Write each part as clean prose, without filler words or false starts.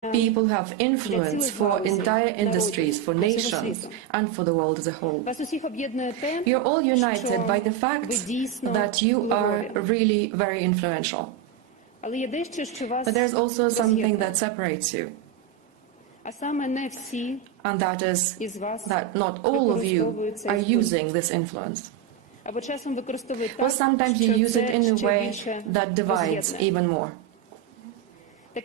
people who have influence for entire industries, for nations, and for the world as a whole. You're all united by the fact that you are really very influential. But there's also something that separates you. And that is that not all of you are using this influence. Or sometimes you use it in a way that divides even more. A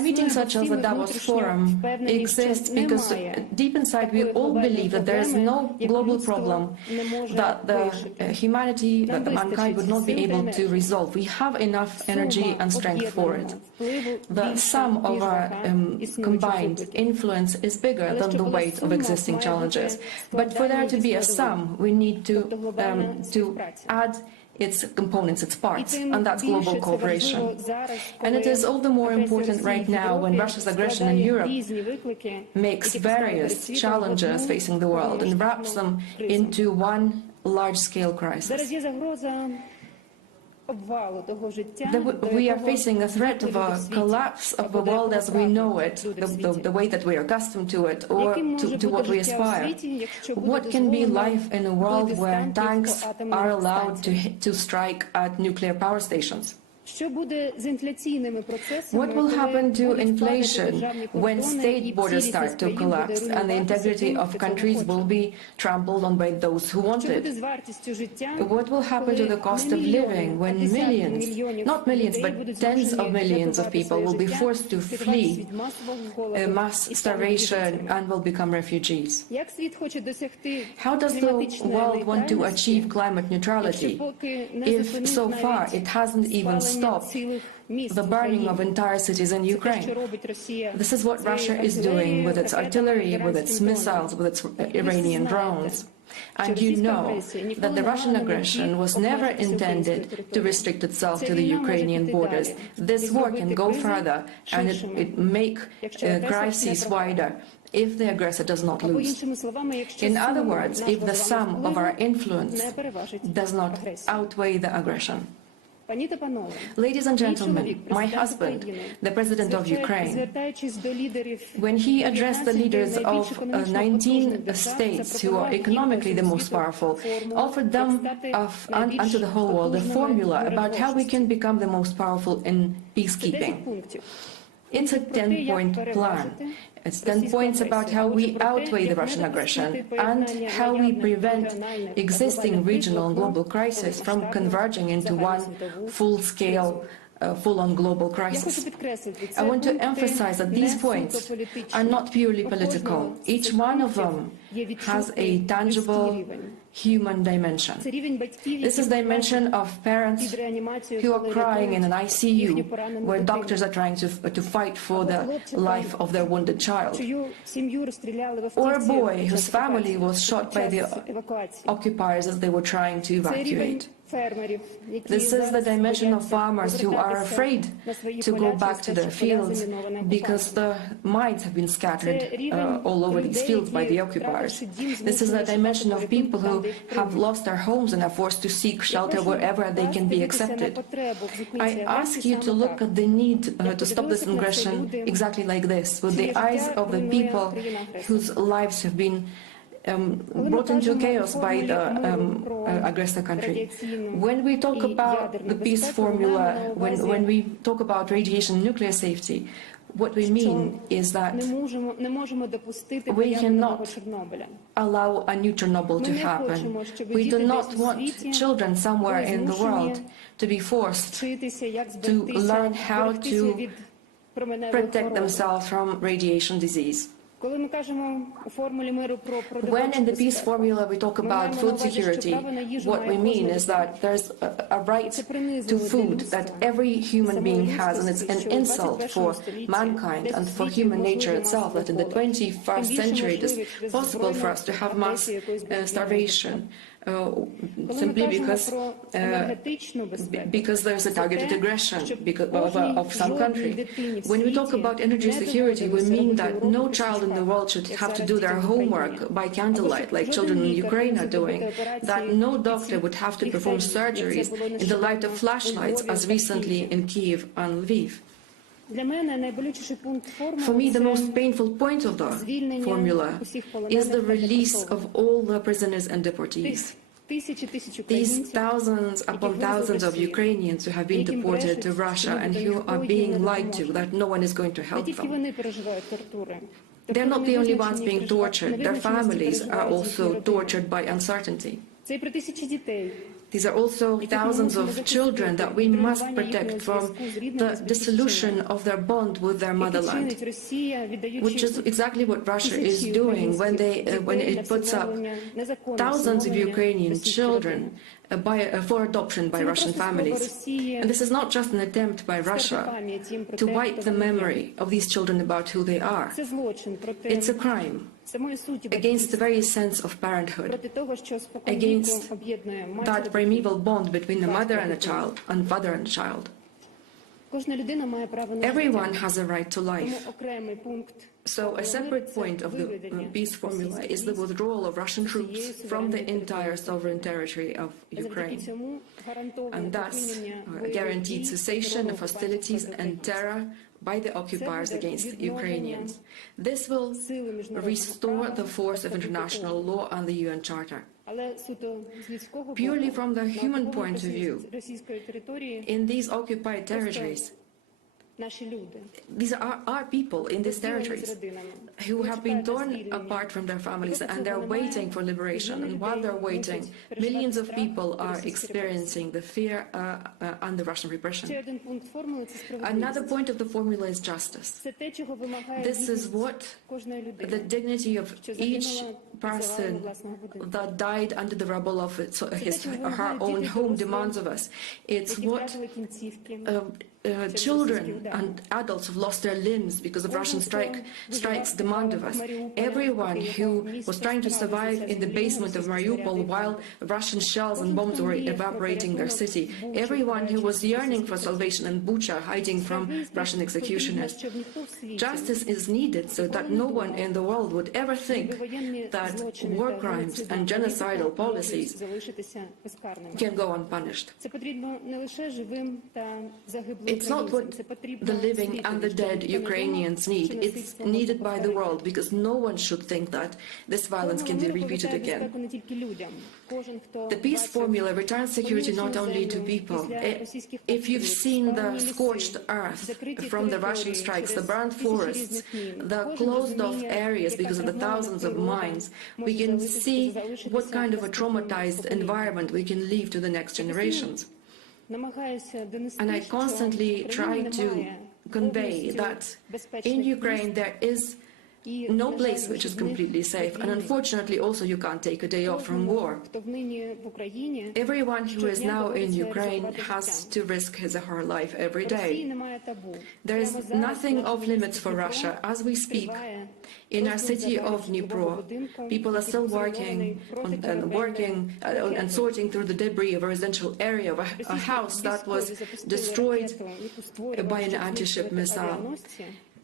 meeting such as the Davos Forum exists because deep inside we all believe that there is no global problem that the humanity, that the mankind would not be able to resolve. We have enough energy and strength for it. The sum of our combined influence is bigger than the weight of existing challenges. But for there to be a sum, we need to add its components, its parts, and that's global cooperation. And it is all the more important right now when Russia's aggression in Europe makes various challenges facing the world and wraps them into one large-scale crisis. We are facing a threat of a collapse of the world as we know it, the way that we are accustomed to it, or to what we aspire. What can be life in a world where tanks are allowed to strike at nuclear power stations? What will happen to inflation when state borders start to collapse and the integrity of countries will be trampled on by those who want it? What will happen to the cost of living when millions, not millions, but tens of millions of people will be forced to flee mass starvation and will become refugees? How does the world want to achieve climate neutrality if so far it hasn't even stopped the burning of entire cities in Ukraine? This is what Russia is doing with its artillery, with its missiles, with its Iranian drones. And you know that the Russian aggression was never intended to restrict itself to the Ukrainian borders. This war can go further and it make crises wider if the aggressor does not lose. In other words, if the sum of our influence does not outweigh the aggression. Ladies and gentlemen, my husband, the President of Ukraine, when he addressed the leaders of 19 states who are economically the most powerful, offered them and to the whole world a formula about how we can become the most powerful in peacekeeping. It's a 10-point plan. It's 10 points about how we outweigh the Russian aggression and how we prevent existing regional and global crises from converging into one full-scale, full-on global crisis. I want to emphasize that these points are not purely political. Each one of them has a tangible human dimension. This is the dimension of parents who are crying in an ICU where doctors are trying to fight for the life of their wounded child. Or a boy whose family was shot by the occupiers as they were trying to evacuate. This is the dimension of farmers who are afraid to go back to their fields because the mines have been scattered all over these fields by the occupiers. This is the dimension of people who have lost their homes and are forced to seek shelter wherever they can be accepted. I ask you to look at the need to stop this aggression exactly like this, with the eyes of the people whose lives have been brought into chaos by the aggressor country. When we talk about the peace formula, when we talk about radiation and nuclear safety, what we mean is that we cannot allow a new Chernobyl to happen. We do not want children somewhere in the world to be forced to learn how to protect themselves from radiation disease. When in the peace formula we talk about food security, what we mean is that there's a right to food that every human being has, and it's an insult for mankind and for human nature itself that in the 21st century it is possible for us to have mass starvation. Simply because there's a targeted aggression of some country. When we talk about energy security, we mean that no child in the world should have to do their homework by candlelight, like children in Ukraine are doing, that no doctor would have to perform surgeries in the light of flashlights, as recently in Kiev and Lviv. For me, the most painful point of the formula is the release of all the prisoners and deportees. These thousands upon thousands of Ukrainians who have been deported to Russia and who are being lied to that no one is going to help them. They're not the only ones being tortured. Their families are also tortured by uncertainty. These are also thousands of children that we must protect from the dissolution of their bond with their motherland, which is exactly what Russia is doing when it puts up thousands of Ukrainian children for adoption by Russian families. And this is not just an attempt by Russia to wipe the memory of these children about who they are. It's a crime against the very sense of parenthood, against that primeval bond between a mother and a child, and father and child. Everyone has a right to life. So a separate point of the peace formula is the withdrawal of Russian troops from the entire sovereign territory of Ukraine, and thus a guaranteed cessation of hostilities and terror by the occupiers against Ukrainians. This will restore the force of international law and the UN Charter. Purely from the human point of view, in these occupied territories, these are our people in these territories who have been torn apart from their families, and they're waiting for liberation. And while they're waiting, millions of people are experiencing the fear and the Russian repression. Another point of the formula is justice. This is what the dignity of each person that died under the rubble of her own home demands of us. It's what children and adults who've lost their limbs because of Russian strikes demand of us. Everyone who was trying to survive in the basement of Mariupol while Russian shells and bombs were evaporating their city. Everyone who was yearning for salvation in Bucha, hiding from Russian executioners. Justice is needed so that no one in the world would ever think that war crimes and genocidal policies can go unpunished. It's not what the living and the dead Ukrainians need. It's needed by the world, because no one should think that this violence can be repeated again. The peace formula returns security not only to people. If you've seen the scorched earth from the Russian strikes, the burned forests, the closed-off areas because of the thousands of mines, we can see what kind of a traumatized environment we can leave to the next generations. And I constantly try to convey that in Ukraine there is no place which is completely safe, and unfortunately also you can't take a day off from war. Everyone who is now in Ukraine has to risk his or her life every day. There is nothing off limits for Russia. As we speak, in our city of Dnipro, people are still working and sorting through the debris of a residential area of a house that was destroyed by an anti-ship missile.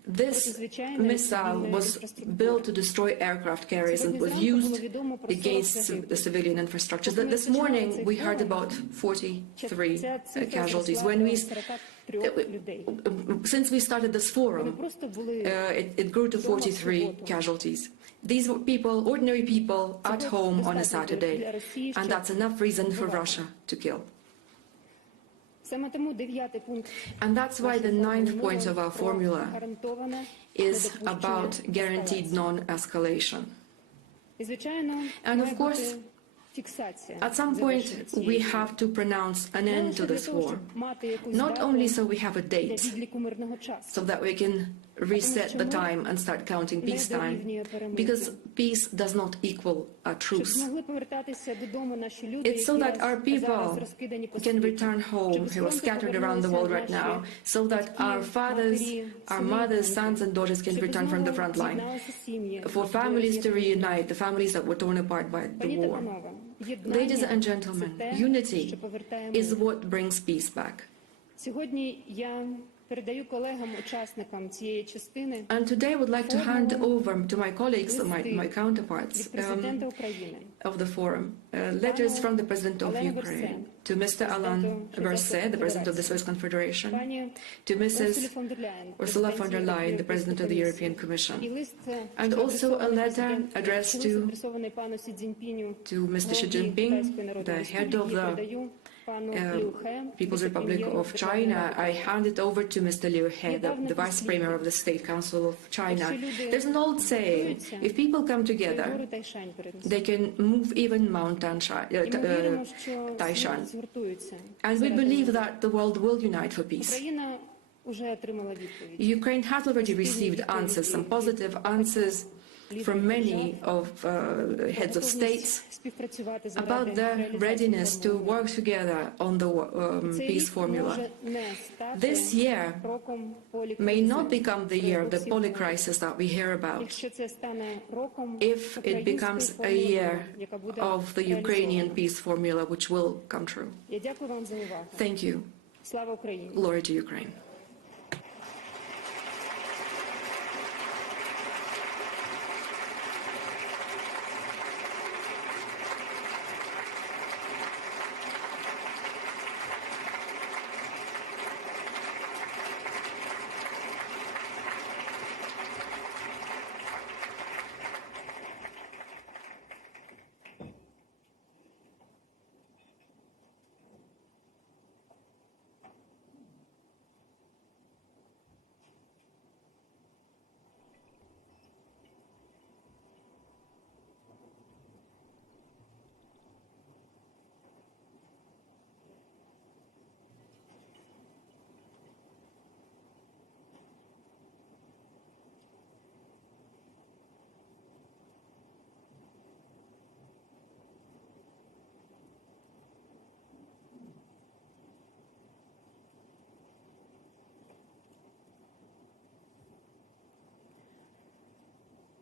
This missile was built to destroy aircraft carriers and was used against the civilian infrastructure. This morning we heard about 43 casualties. Since we started this forum, it grew to 43 casualties. These were people, ordinary people, at home on a Saturday, and that's enough reason for Russia to kill. And that's why the 9th point of our formula is about guaranteed non-escalation. And of course, at some point we have to pronounce an end to this war, not only so we have a date, so that we can reset the time and start counting peacetime, because peace does not equal a truce. It's so that our people can return home who are scattered around the world right now, so that our fathers, our mothers, sons and daughters can return from the front line, for families to reunite, the families that were torn apart by the war. Ladies and gentlemen, unity is what brings peace back. And today I would like to hand over to my colleagues, my counterparts of the forum, letters from the President of Ukraine, to Mr. Alain Berset, the President of the Swiss Confederation, to Mrs. Ursula von der Leyen, the President of the European Commission, and also a letter addressed to Mr. Xi Jinping, the head of the People's Republic of China. I hand it over to Mr. Liu He, the Vice Premier of the State Council of China. There's an old saying, if people come together, they can move even Mount Taishan. And we believe that the world will unite for peace. Ukraine has already received answers, some positive answers from many of heads of states about their readiness to work together on the peace formula. This year may not become the year of the polycrisis that we hear about if it becomes a year of the Ukrainian peace formula which will come true. Thank you. Glory to Ukraine.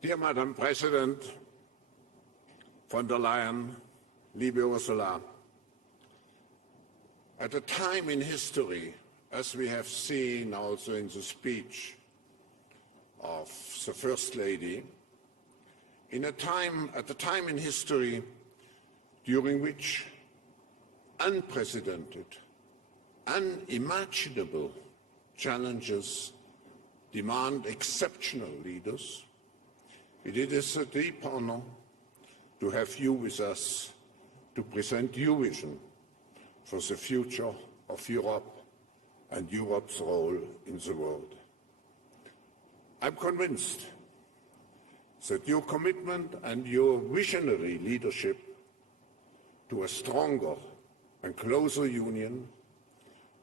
Dear Madam President von der Leyen, liebe Ursula, at a time in history, as we have seen also in the speech of the First Lady, at a time in history during which unprecedented, unimaginable challenges demand exceptional leaders, it is a deep honor to have you with us to present your vision for the future of Europe and Europe's role in the world. I'm convinced that your commitment and your visionary leadership to a stronger and closer union,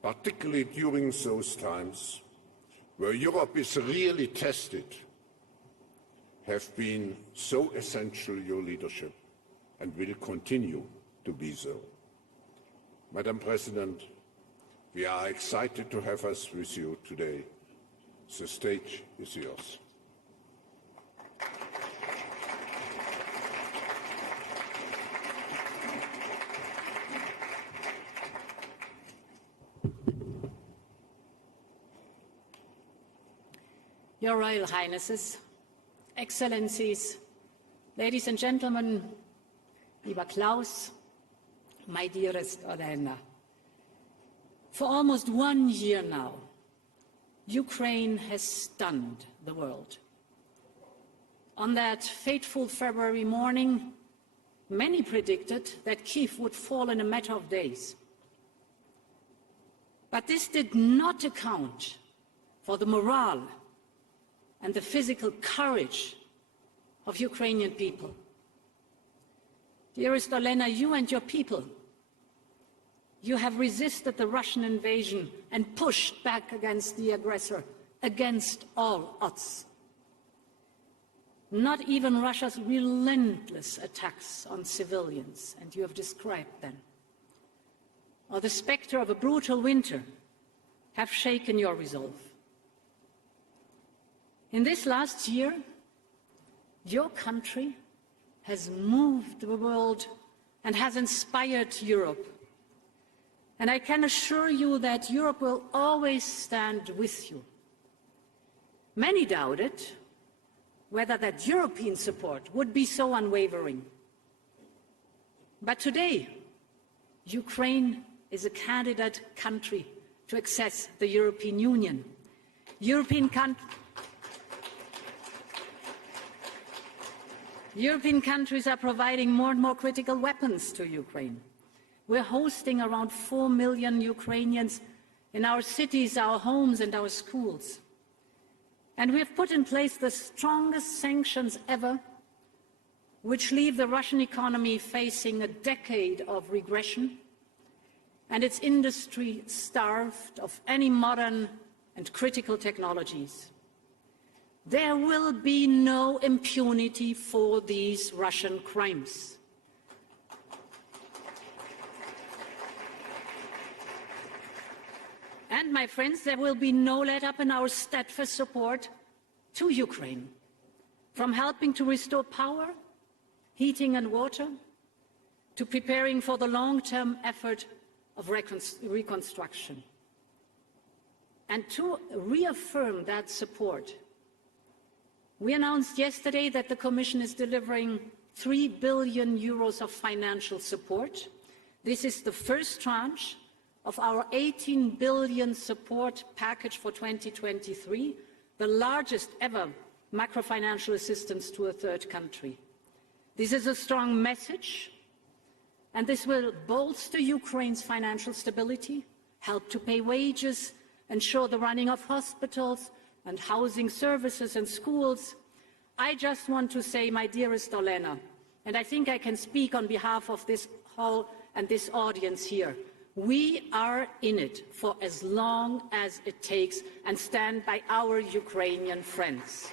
particularly during those times where Europe is really tested, have been so essential, your leadership, and will continue to be so. Madam President, we are excited to have us with you today. The stage is yours. Your Royal Highnesses, Excellencies, ladies and gentlemen, lieber Klaus, my dearest Olena, for almost 1 year now, Ukraine has stunned the world. On that fateful February morning, many predicted that Kyiv would fall in a matter of days. But this did not account for the morale and the physical courage of Ukrainian people. Dearest Olena, you and your people, you have resisted the Russian invasion and pushed back against the aggressor, against all odds. Not even Russia's relentless attacks on civilians, and you have described them, or the specter of a brutal winter have shaken your resolve. In this last year, your country has moved the world and has inspired Europe. And I can assure you that Europe will always stand with you. Many doubted whether that European support would be so unwavering. But today, Ukraine is a candidate country to access the European Union. European countries are providing more and more critical weapons to Ukraine. We're hosting around 4 million Ukrainians in our cities, our homes and our schools. And we have put in place the strongest sanctions ever, which leave the Russian economy facing a decade of regression and its industry starved of any modern and critical technologies. There will be no impunity for these Russian crimes. And, my friends, there will be no let-up in our steadfast support to Ukraine, from helping to restore power, heating and water, to preparing for the long-term effort of reconstruction. And to reaffirm that support, we announced yesterday that the Commission is delivering 3 billion euros of financial support. This is the first tranche of our 18 billion support package for 2023, the largest ever macrofinancial assistance to a third country. This is a strong message, and this will bolster Ukraine's financial stability, help to pay wages, ensure the running of hospitals and housing services and schools. I just want to say, my dearest Olena, and I think I can speak on behalf of this hall and this audience here, we are in it for as long as it takes and stand by our Ukrainian friends.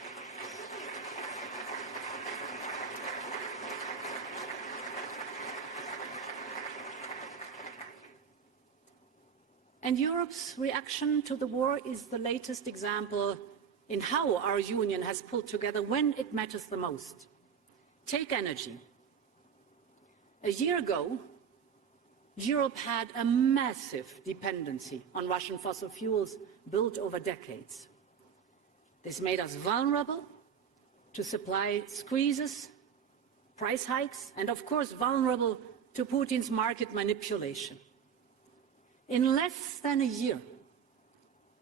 And Europe's reaction to the war is the latest example in how our union has pulled together when it matters the most. Take energy. A year ago, Europe had a massive dependency on Russian fossil fuels built over decades. This made us vulnerable to supply squeezes, price hikes, and of course vulnerable to Putin's market manipulation. In less than a year,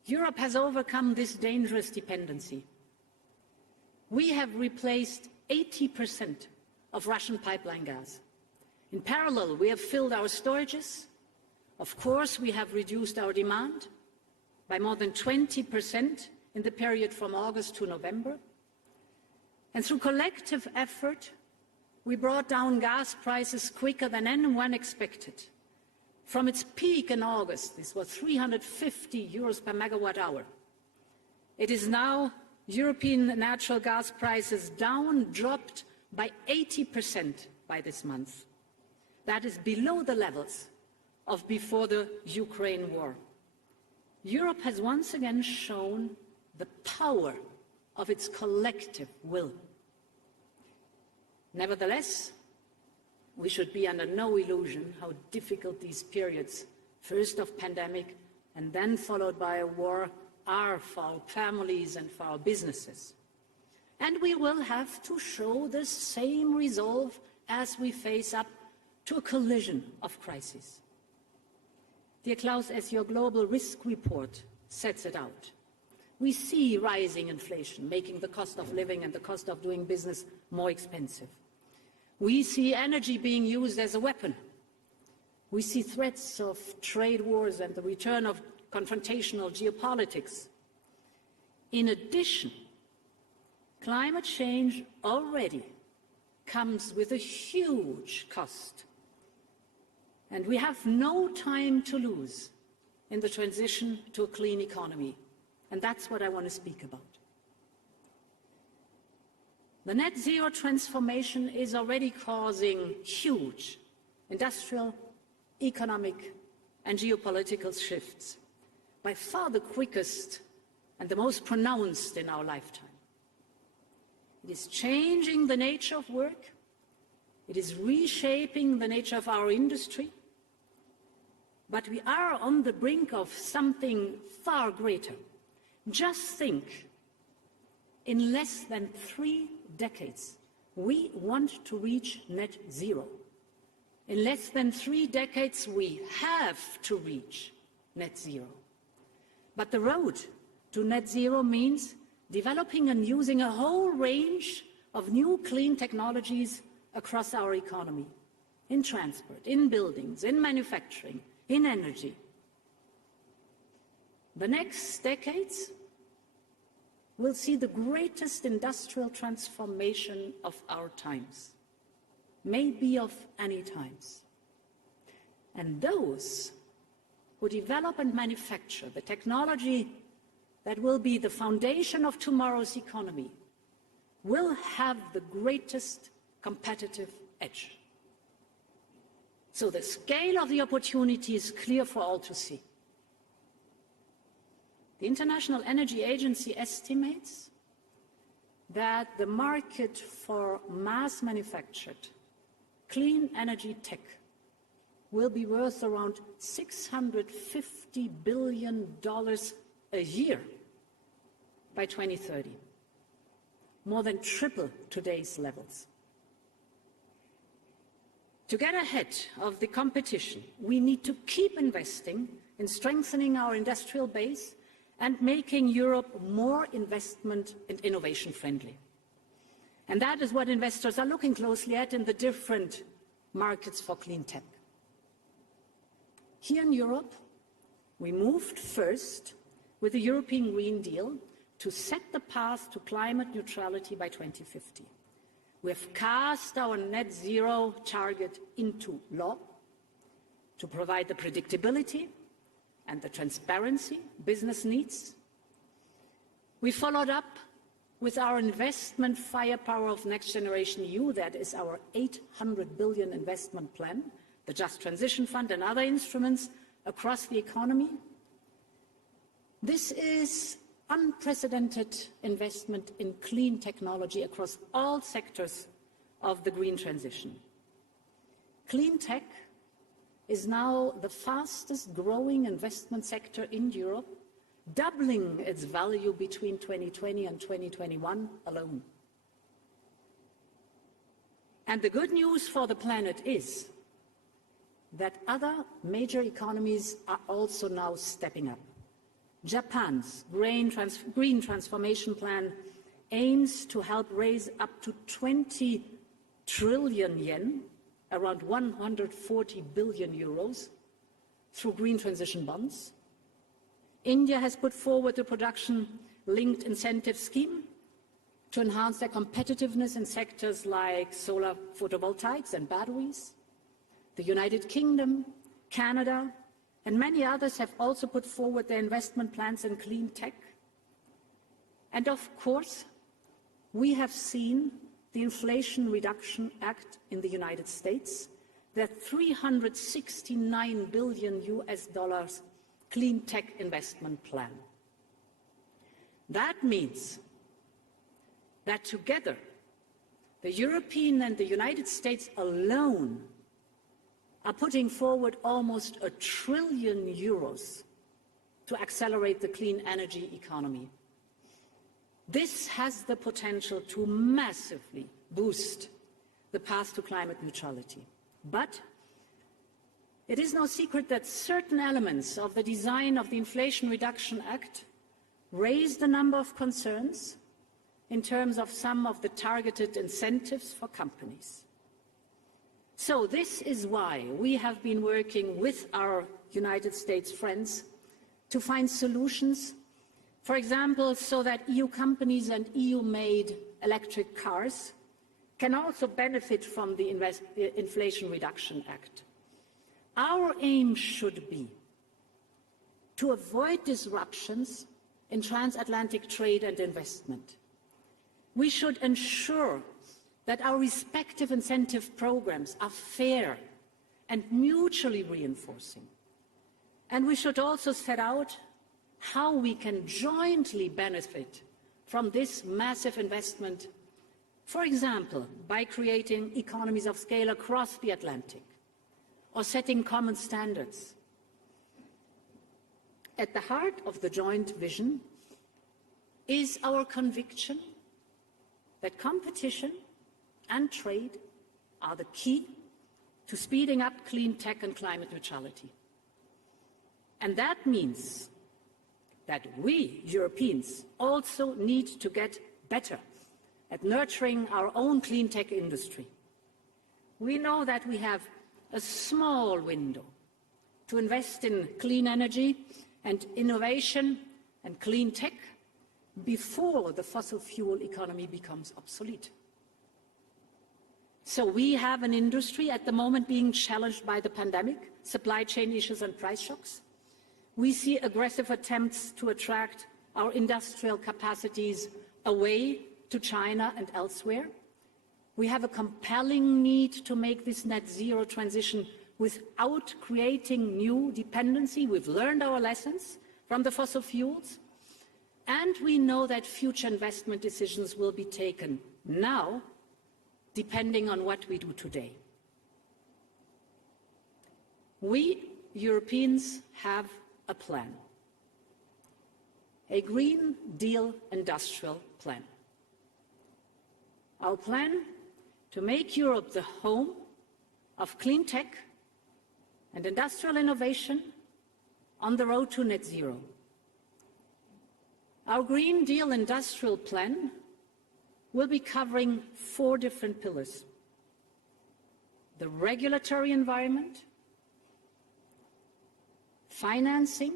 Europe has overcome this dangerous dependency. We have replaced 80% of Russian pipeline gas. In parallel, we have filled our storages. Of course, we have reduced our demand by more than 20% in the period from August to November. And through collective effort, we brought down gas prices quicker than anyone expected. From its peak in August, this was 350 euros per megawatt hour. It is now European natural gas prices dropped by 80% by this month. That is below the levels of before the Ukraine war. Europe has once again shown the power of its collective will. Nevertheless, we should be under no illusion how difficult these periods, first of pandemic and then followed by a war, are for our families and for our businesses. And we will have to show the same resolve as we face up to a collision of crises. Dear Klaus, as your global risk report sets it out, we see rising inflation, making the cost of living and the cost of doing business more expensive. We see energy being used as a weapon. We see threats of trade wars and the return of confrontational geopolitics. In addition, climate change already comes with a huge cost. And we have no time to lose in the transition to a clean economy. And that's what I want to speak about. The net zero transformation is already causing huge industrial, economic, and geopolitical shifts, by far the quickest and the most pronounced in our lifetime. It is changing the nature of work. It is reshaping the nature of our industry. But we are on the brink of something far greater. Just think, in less than 3 decades, we want to reach net zero. In less than 3 decades, we have to reach net zero. But the road to net zero means developing and using a whole range of new clean technologies across our economy, in transport, in buildings, in manufacturing, in energy. The next decades will see the greatest industrial transformation of our times, maybe of any times. And those who develop and manufacture the technology that will be the foundation of tomorrow's economy will have the greatest competitive edge. So the scale of the opportunity is clear for all to see. The International Energy Agency estimates that the market for mass-manufactured clean energy tech will be worth around $650 billion a year by 2030, more than triple today's levels. To get ahead of the competition, we need to keep investing in strengthening our industrial base and making Europe more investment and innovation friendly. And that is what investors are looking closely at in the different markets for clean tech. Here in Europe, we moved first with the European Green Deal to set the path to climate neutrality by 2050. We have cast our net zero target into law to provide the predictability and the transparency business needs. We followed up with our investment firepower of Next Generation EU, that is our 800 billion investment plan, the Just Transition Fund and other instruments across the economy. This is unprecedented investment in clean technology across all sectors of the green transition. Clean tech is now the fastest growing investment sector in Europe, doubling its value between 2020 and 2021 alone. And the good news for the planet is that other major economies are also now stepping up. Japan's green transformation plan aims to help raise up to 20 trillion yen, around 140 billion euros, through green transition bonds. India has put forward a production-linked incentive scheme to enhance their competitiveness in sectors like solar photovoltaics and batteries. The United Kingdom, Canada, and many others have also put forward their investment plans in clean tech. And of course, we have seen the Inflation Reduction Act in the United States, that $369 billion clean tech investment plan. That means that together, the European and the United States alone are putting forward almost €1 trillion to accelerate the clean energy economy. This has the potential to massively boost the path to climate neutrality. But it is no secret that certain elements of the design of the Inflation Reduction Act raised a number of concerns in terms of some of the targeted incentives for companies. So this is why we have been working with our United States friends to find solutions, for example, so that EU companies and EU-made electric cars can also benefit from the Inflation Reduction Act. Our aim should be to avoid disruptions in transatlantic trade and investment. We should ensure that our respective incentive programs are fair and mutually reinforcing. And we should also set out how we can jointly benefit from this massive investment, for example, by creating economies of scale across the Atlantic, or setting common standards, At the heart of the joint vision is our conviction that competition and trade are the key to speeding up clean tech and climate neutrality. And that means that we, Europeans, also need to get better at nurturing our own clean tech industry. We know that we have a small window to invest in clean energy and innovation and clean tech before the fossil fuel economy becomes obsolete. So we have an industry at the moment being challenged by the pandemic, supply chain issues and price shocks. We see aggressive attempts to attract our industrial capacities away to China and elsewhere. We have a compelling need to make this net zero transition without creating new dependency. We've learned our lessons from the fossil fuels, and we know that future investment decisions will be taken now, depending on what we do today. We Europeans have a plan, a Green Deal industrial plan. Our plan to make Europe the home of clean tech and industrial innovation on the road to net zero. Our Green Deal industrial plan will be covering 4 different pillars: the regulatory environment, financing,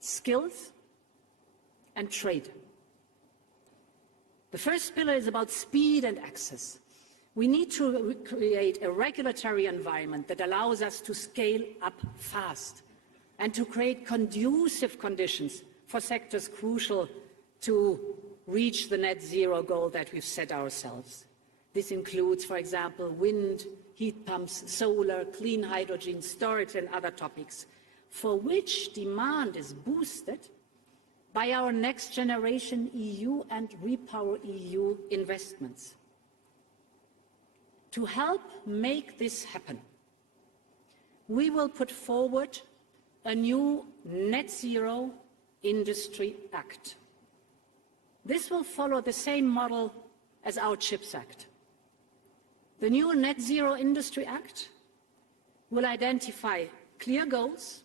skills, and trade. The first pillar is about speed and access. We need to create a regulatory environment that allows us to scale up fast and to create conducive conditions for sectors crucial to reach the net zero goal that we've set ourselves. This includes, for example, wind, heat pumps, solar, clean hydrogen, storage, and other topics, for which demand is boosted by our Next Generation EU and Repower EU investments. To help make this happen, we will put forward a new Net Zero Industry Act. This will follow the same model as our CHIPS Act. The new Net Zero Industry Act will identify clear goals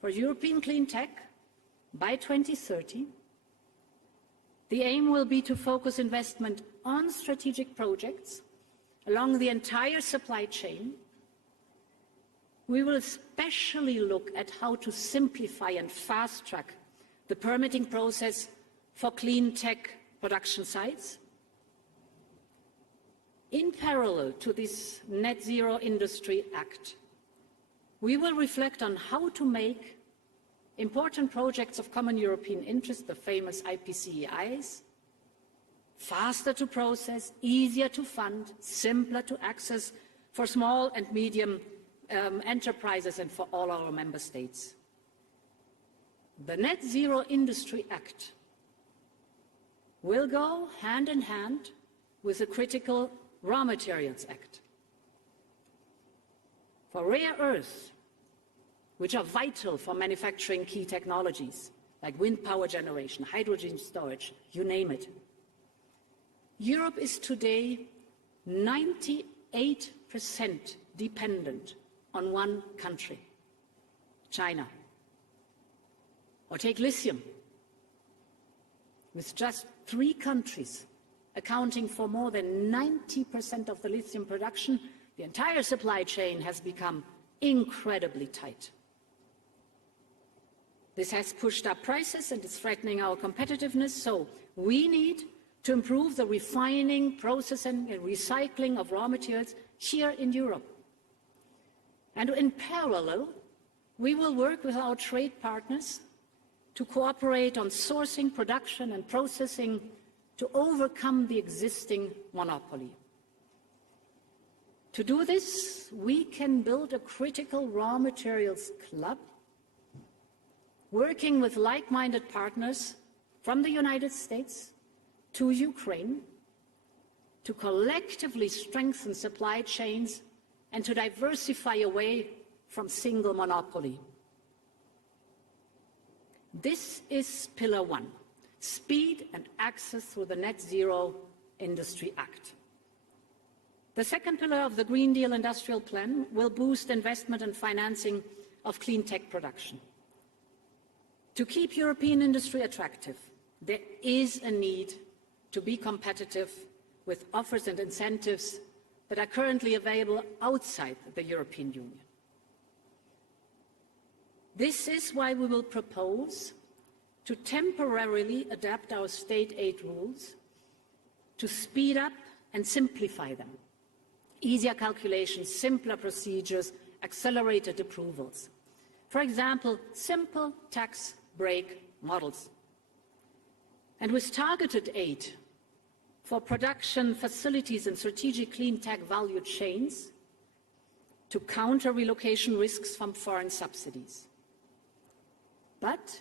for European clean tech by 2030. The aim will be to focus investment on strategic projects along the entire supply chain. We will especially look at how to simplify and fast-track the permitting process for clean tech production sites. In parallel to this Net Zero Industry Act, we will reflect on how to make important projects of common European interest, the famous IPCEIs, faster to process, easier to fund, simpler to access for small and medium enterprises and for all our member states. The Net Zero Industry Act will go hand in hand with the critical Raw Materials Act. For rare earths, which are vital for manufacturing key technologies like wind power generation, hydrogen storage, you name it. Europe is today 98% dependent on one country, China. Or take lithium, with just 3 countries accounting for more than 90% of the lithium production, the entire supply chain has become incredibly tight. This has pushed up prices and is threatening our competitiveness, so we need to improve the refining, processing and recycling of raw materials here in Europe. And in parallel, we will work with our trade partners to cooperate on sourcing, production and processing to overcome the existing monopoly. To do this, we can build a critical raw materials club, working with like-minded partners from the United States to Ukraine to collectively strengthen supply chains and to diversify away from single monopoly. This is Pillar 1, speed and access through the Net Zero Industry Act. The second pillar of the Green Deal Industrial Plan will boost investment and financing of clean tech production. To keep European industry attractive, there is a need to be competitive with offers and incentives that are currently available outside the European Union. This is why we will propose to temporarily adapt our state aid rules to speed up and simplify them. Easier calculations, simpler procedures, accelerated approvals. For example, simple tax break models. And with targeted aid for production facilities and strategic clean tech value chains to counter relocation risks from foreign subsidies. But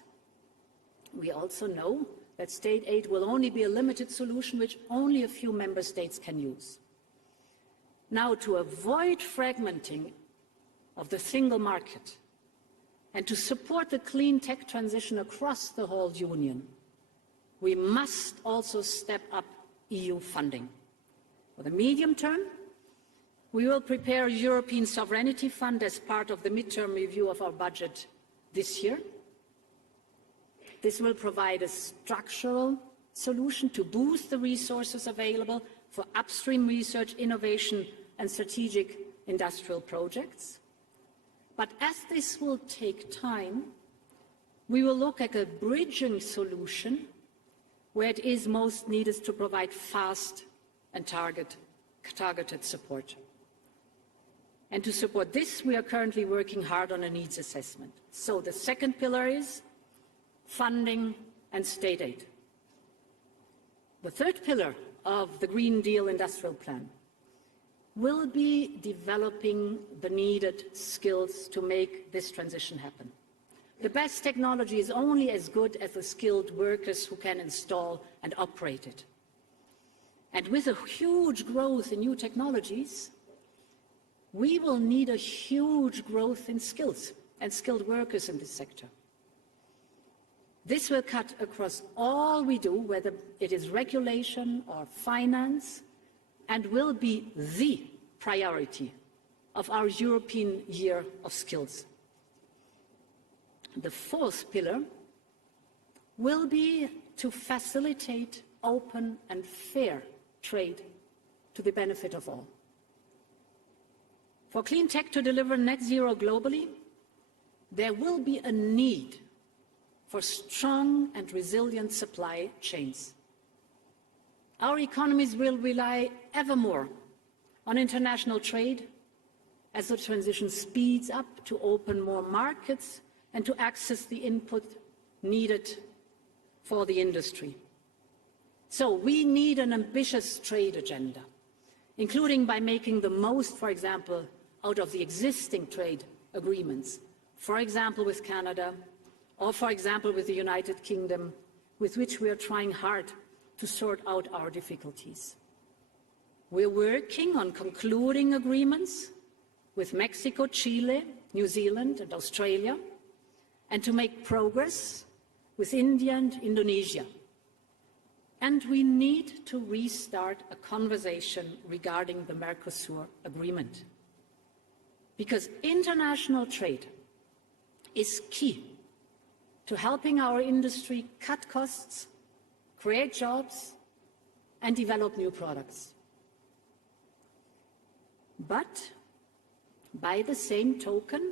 we also know that state aid will only be a limited solution which only a few member states can use. Now, to avoid fragmenting of the single market and to support the clean tech transition across the whole Union, we must also step up EU funding. For the medium term, we will prepare a European Sovereignty Fund as part of the midterm review of our budget this year. This will provide a structural solution to boost the resources available for upstream research, innovation and strategic industrial projects. But as this will take time, we will look at a bridging solution where it is most needed to provide fast and targeted support. And to support this, we are currently working hard on a needs assessment. So the second pillar is funding and state aid. The third pillar of the Green Deal Industrial Plan will be developing the needed skills to make this transition happen. The best technology is only as good as the skilled workers who can install and operate it. And with a huge growth in new technologies, we will need a huge growth in skills and skilled workers in this sector. This will cut across all we do, whether it is regulation or finance, and will be the priority of our European Year of Skills. The fourth pillar will be to facilitate open and fair trade to the benefit of all. For clean tech to deliver net zero globally, there will be a need for strong and resilient supply chains. Our economies will rely ever more on international trade as the transition speeds up to open more markets and to access the input needed for the industry. So we need an ambitious trade agenda, including by making the most, for example, out of the existing trade agreements, for example with Canada, or for example with the United Kingdom, with which we are trying hard to sort out our difficulties. We're working on concluding agreements with Mexico, Chile, New Zealand and Australia, and to make progress with India and Indonesia. And we need to restart a conversation regarding the Mercosur agreement. Because international trade is key to helping our industry cut costs, create jobs, and develop new products. But by the same token,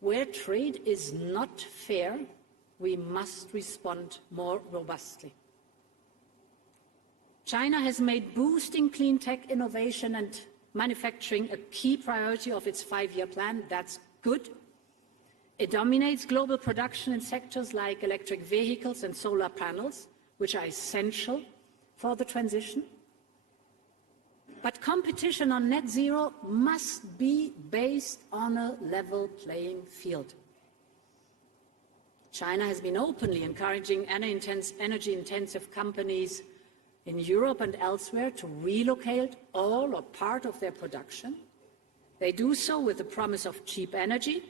where trade is not fair, we must respond more robustly. China has made boosting clean tech innovation and manufacturing a key priority of its 5-year plan. That's good. It dominates global production in sectors like electric vehicles and solar panels, which are essential for the transition. But competition on net zero must be based on a level playing field. China has been openly encouraging energy-intensive companies in Europe and elsewhere to relocate all or part of their production. They do so with the promise of cheap energy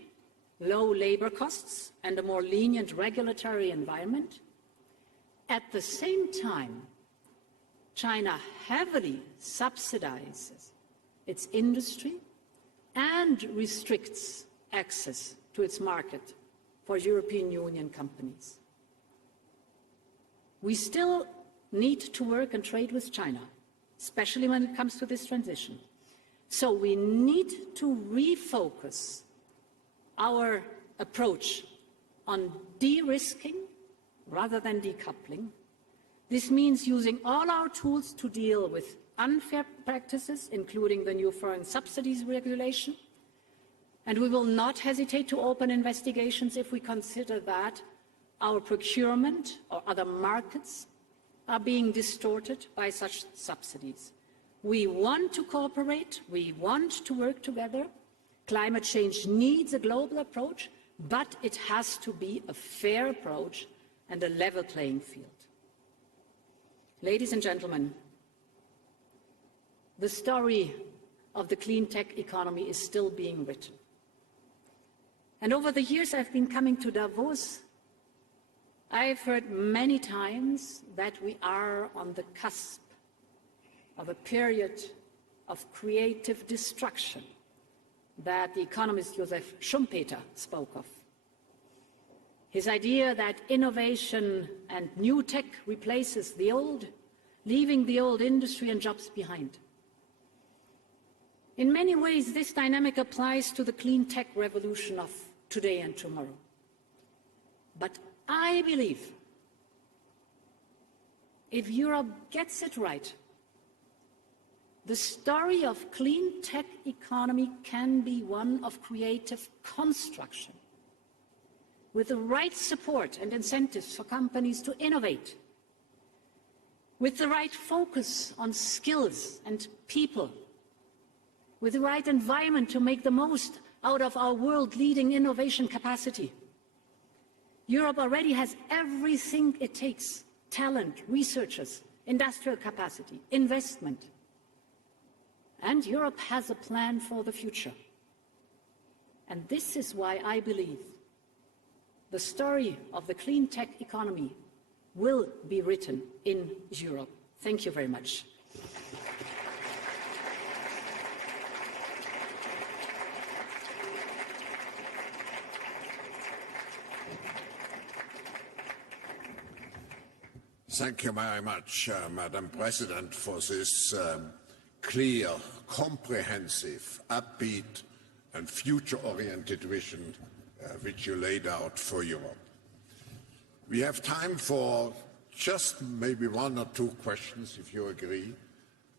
low labor costs and a more lenient regulatory environment. At the same time, China heavily subsidizes its industry and restricts access to its market for European Union companies. We still need to work and trade with China, especially when it comes to this transition. So we need to refocus our approach on de-risking rather than decoupling. This means using all our tools to deal with unfair practices, including the new foreign subsidies regulation. And we will not hesitate to open investigations if we consider that our procurement or other markets are being distorted by such subsidies. We want to cooperate, we want to work together. Climate change needs a global approach, but it has to be a fair approach and a level playing field. Ladies and gentlemen, the story of the clean tech economy is still being written. And over the years I've been coming to Davos, I've heard many times that we are on the cusp of a period of creative destruction that the economist Josef Schumpeter spoke of. His idea that innovation and new tech replaces the old, leaving the old industry and jobs behind. In many ways, this dynamic applies to the clean tech revolution of today and tomorrow. But I believe if Europe gets it right, the story of clean tech economy can be one of creative construction, with the right support and incentives for companies to innovate, with the right focus on skills and people, with the right environment to make the most out of our world-leading innovation capacity. Europe already has everything it takes: talent, researchers, industrial capacity, investment. And Europe has a plan for the future. And this is why I believe the story of the clean tech economy will be written in Europe. Thank you very much. Thank you very much, Madam President, for this clear, comprehensive, upbeat and future-oriented vision which you laid out for Europe. We have time for just maybe one or two questions, if you agree.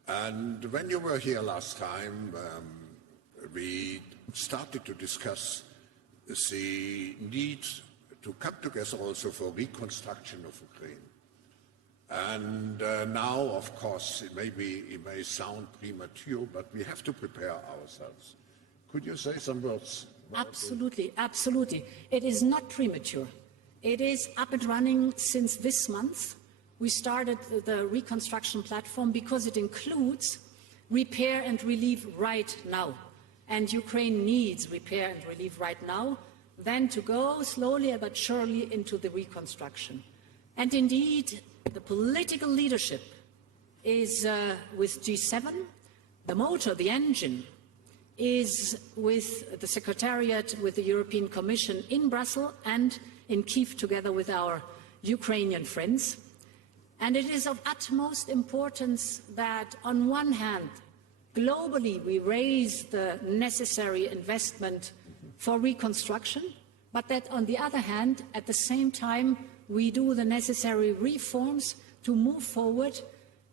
And when you were here last time, we started to discuss the need to come together also for reconstruction of Ukraine. And now, of course, it may sound premature, but we have to prepare ourselves. Could you say some words? Absolutely, absolutely. It is not premature. It is up and running since this month. We started the reconstruction platform because it includes repair and relief right now. And Ukraine needs repair and relief right now, then to go slowly but surely into the reconstruction. And indeed, the political leadership is with G7. The motor, the engine, is with the Secretariat, with the European Commission in Brussels and in Kyiv, together with our Ukrainian friends. And it is of utmost importance that, on one hand, globally we raise the necessary investment for reconstruction, but that, on the other hand, at the same time, we do the necessary reforms to move forward.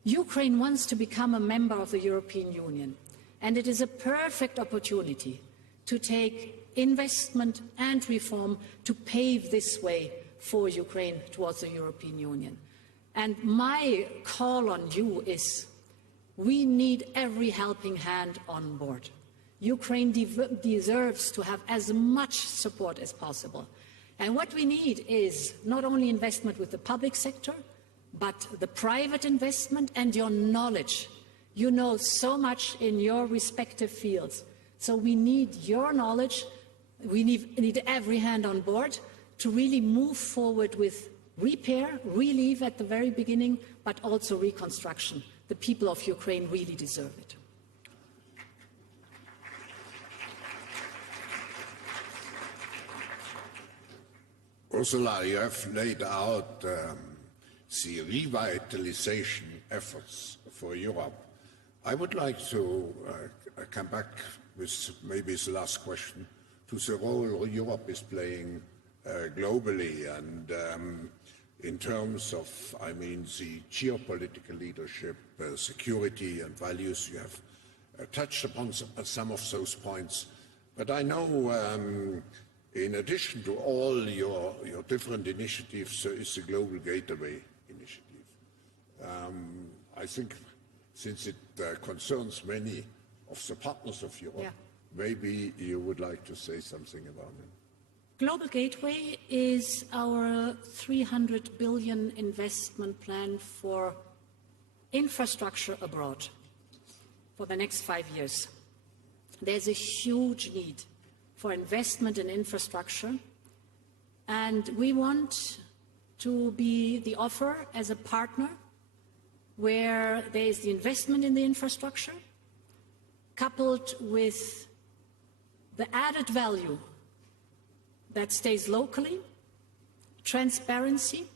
Ukraine wants to become a member of the European Union, and it is a perfect opportunity to take investment and reform to pave this way for Ukraine towards the European Union. And my call on you is, we need every helping hand on board. Ukraine deserves to have as much support as possible. And what we need is not only investment with the public sector, but the private investment and your knowledge. You know so much in your respective fields. So we need your knowledge We need every hand on board to really move forward with repair, relief at the very beginning, but also reconstruction. The people of Ukraine really deserve it. Ursula, you have laid out the revitalization efforts for Europe. I would like to come back with maybe the last question to the role Europe is playing globally and in terms of, I mean, the geopolitical leadership, security and values. You have touched upon some of those points. But I know in addition to all your different initiatives, there is the Global Gateway initiative. I think since it concerns many of the partners of Europe, maybe you would like to say something about it. Global Gateway is our 300 billion investment plan for infrastructure abroad for the next 5 years. There's a huge need for investment in infrastructure, and we want to be the offer as a partner where there is the investment in the infrastructure coupled with the added value that stays locally, transparency,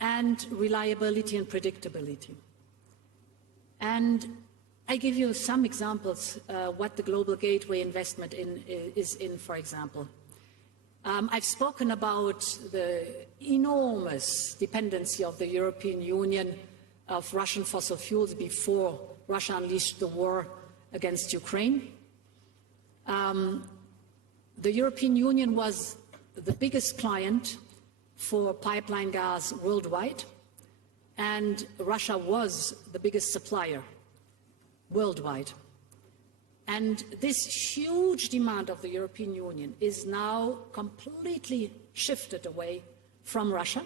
and reliability and predictability. And I give you some examples what the Global Gateway investment is in, for example. I've spoken about the enormous dependency of the European Union of Russian fossil fuels before Russia unleashed the war against Ukraine. The European Union was the biggest client for pipeline gas worldwide, and Russia was the biggest supplier worldwide. And this huge demand of the European Union is now completely shifted away from Russia.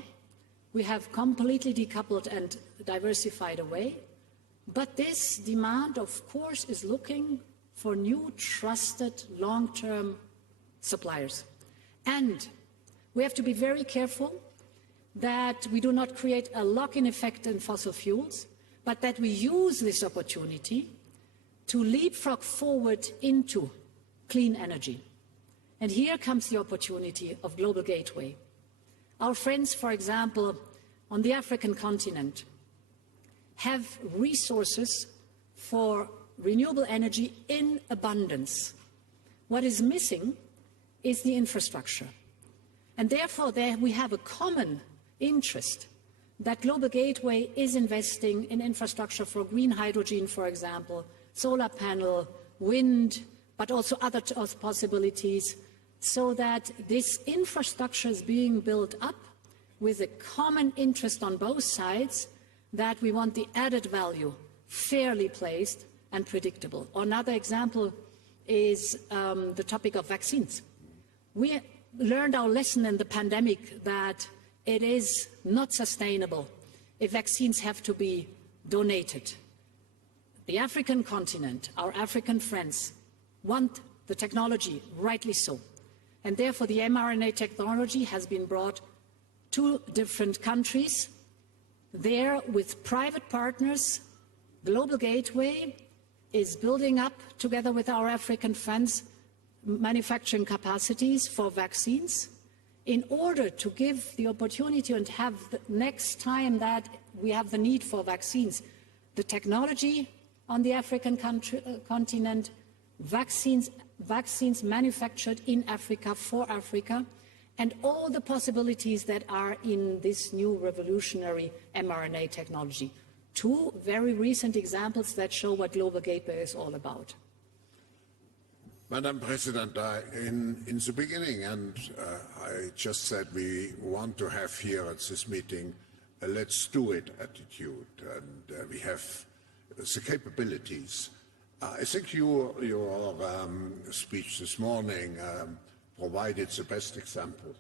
We have completely decoupled and diversified away. But this demand, of course, is looking for new, trusted, long-term suppliers. And we have to be very careful that we do not create a lock-in effect in fossil fuels, but that we use this opportunity to leapfrog forward into clean energy. And here comes the opportunity of Global Gateway. Our friends, for example, on the African continent, have resources for renewable energy in abundance. What is missing is the infrastructure. And therefore, there we have a common interest that Global Gateway is investing in infrastructure for green hydrogen, for example, solar panel, wind, but also other possibilities, so that this infrastructure is being built up with a common interest on both sides, that we want the added value fairly placed and predictable. Another example is the topic of vaccines. We learned our lesson in the pandemic that it is not sustainable if vaccines have to be donated. The African continent, our African friends, want the technology, rightly so. And therefore the mRNA technology has been brought to different countries. There, with private partners, Global Gateway is building up, together with our African friends, manufacturing capacities for vaccines in order to give the opportunity and have the next time that we have the need for vaccines, the technology on the African continent, vaccines manufactured in Africa for Africa, and all the possibilities that are in this new revolutionary mRNA technology. Two very recent examples that show what Global Gateway is all about. Madam President, in the beginning, and I just said we want to have here at this meeting a let's do it attitude, and we have the capabilities. I think your speech this morning provided the best example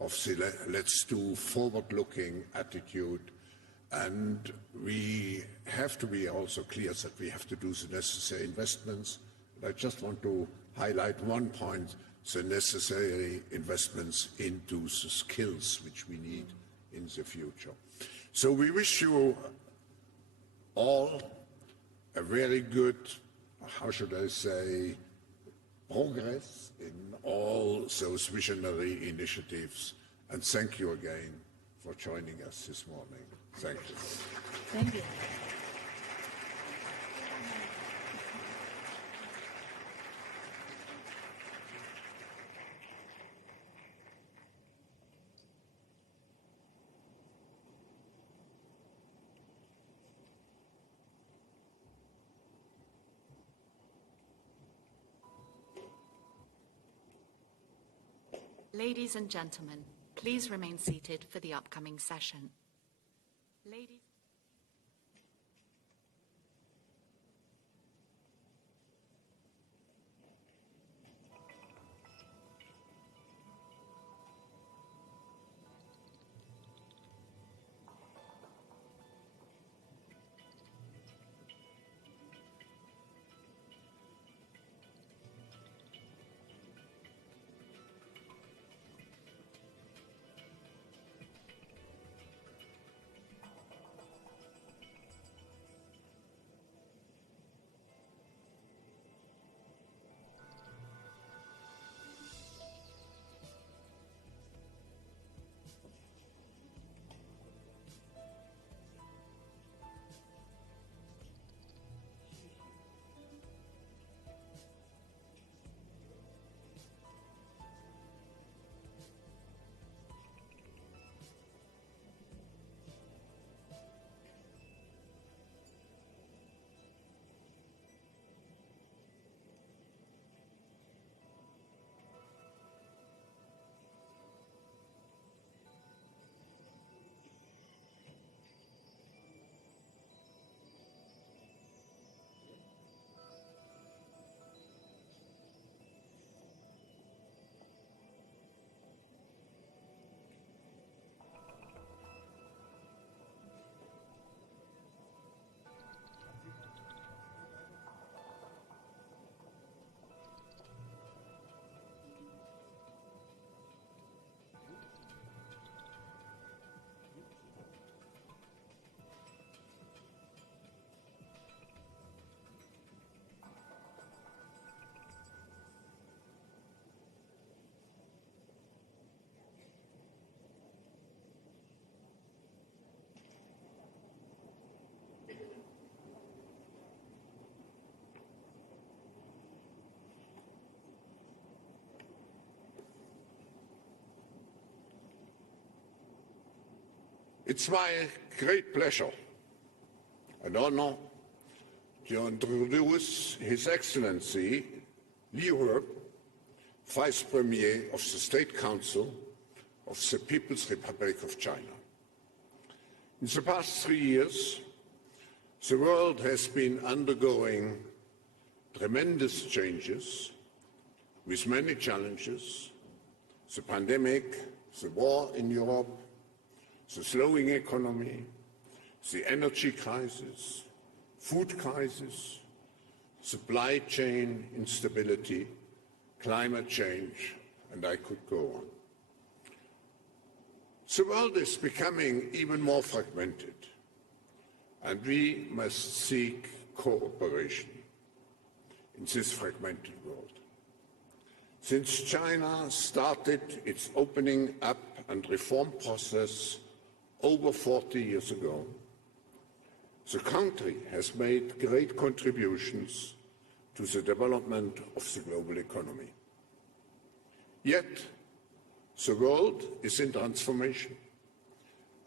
of the let's do forward-looking attitude, and we have to be also clear that we have to do the necessary investments. I just want to highlight one point, the necessary investments into the skills which we need in the future. So we wish you all a very good, how should I say, progress in all those visionary initiatives. And thank you again for joining us this morning. Thank you. Thank you. Ladies and gentlemen, please remain seated for the upcoming session. Ladies It's my great pleasure and honor to introduce His Excellency Liu He, Vice Premier of the State Council of the People's Republic of China. In the past 3 years, the world has been undergoing tremendous changes with many challenges: the pandemic, the war in Europe, the slowing economy, the energy crisis, food crisis, supply chain instability, climate change, and I could go on. The world is becoming even more fragmented, and we must seek cooperation in this fragmented world. Since China started its opening up and reform process over 40 years ago, the country has made great contributions to the development of the global economy. Yet, the world is in transformation,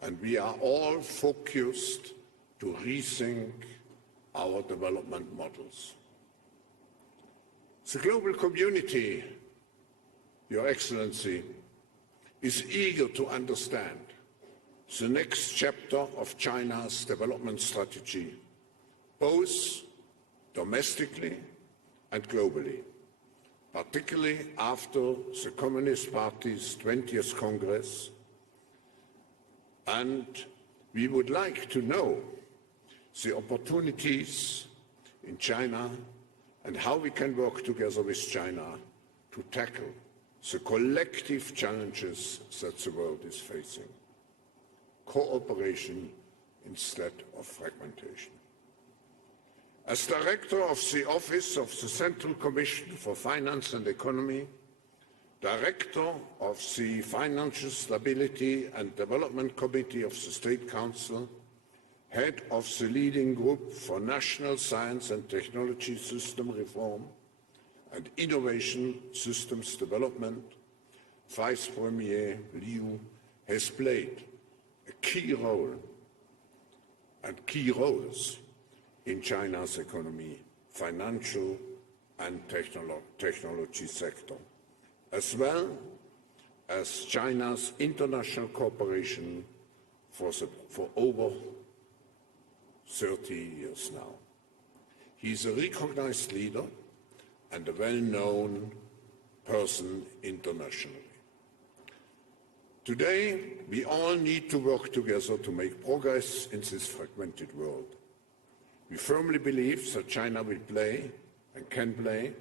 and we are all focused to rethink our development models. The global community, Your Excellency, is eager to understand the next chapter of China's development strategy, both domestically and globally, particularly after the Communist Party's 20th Congress. And we would like to know the opportunities in China and how we can work together with China to tackle the collective challenges that the world is facing. Cooperation instead of fragmentation. As Director of the Office of the Central Commission for Finance and Economy, Director of the Financial Stability and Development Committee of the State Council, Head of the leading group for National Science and Technology System Reform and Innovation Systems Development, Vice Premier Liu has played a key role and key roles in China's economy, financial and technology sector, as well as China's international cooperation for over 30 years now. He is a recognized leader and a well-known person internationally. Today, we all need to work together to make progress in this fragmented world. We firmly believe that China will play and can play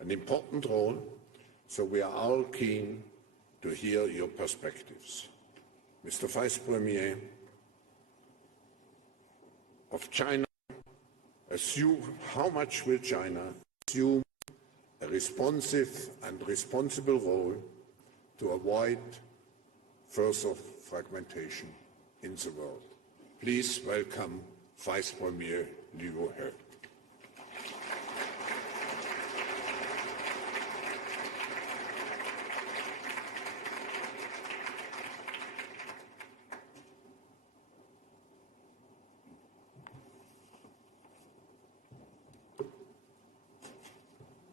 an important role, so we are all keen to hear your perspectives. Mr. Vice Premier of China, how much will China assume a responsive and responsible role to avoid further fragmentation in the world? Please welcome Vice Premier Liu.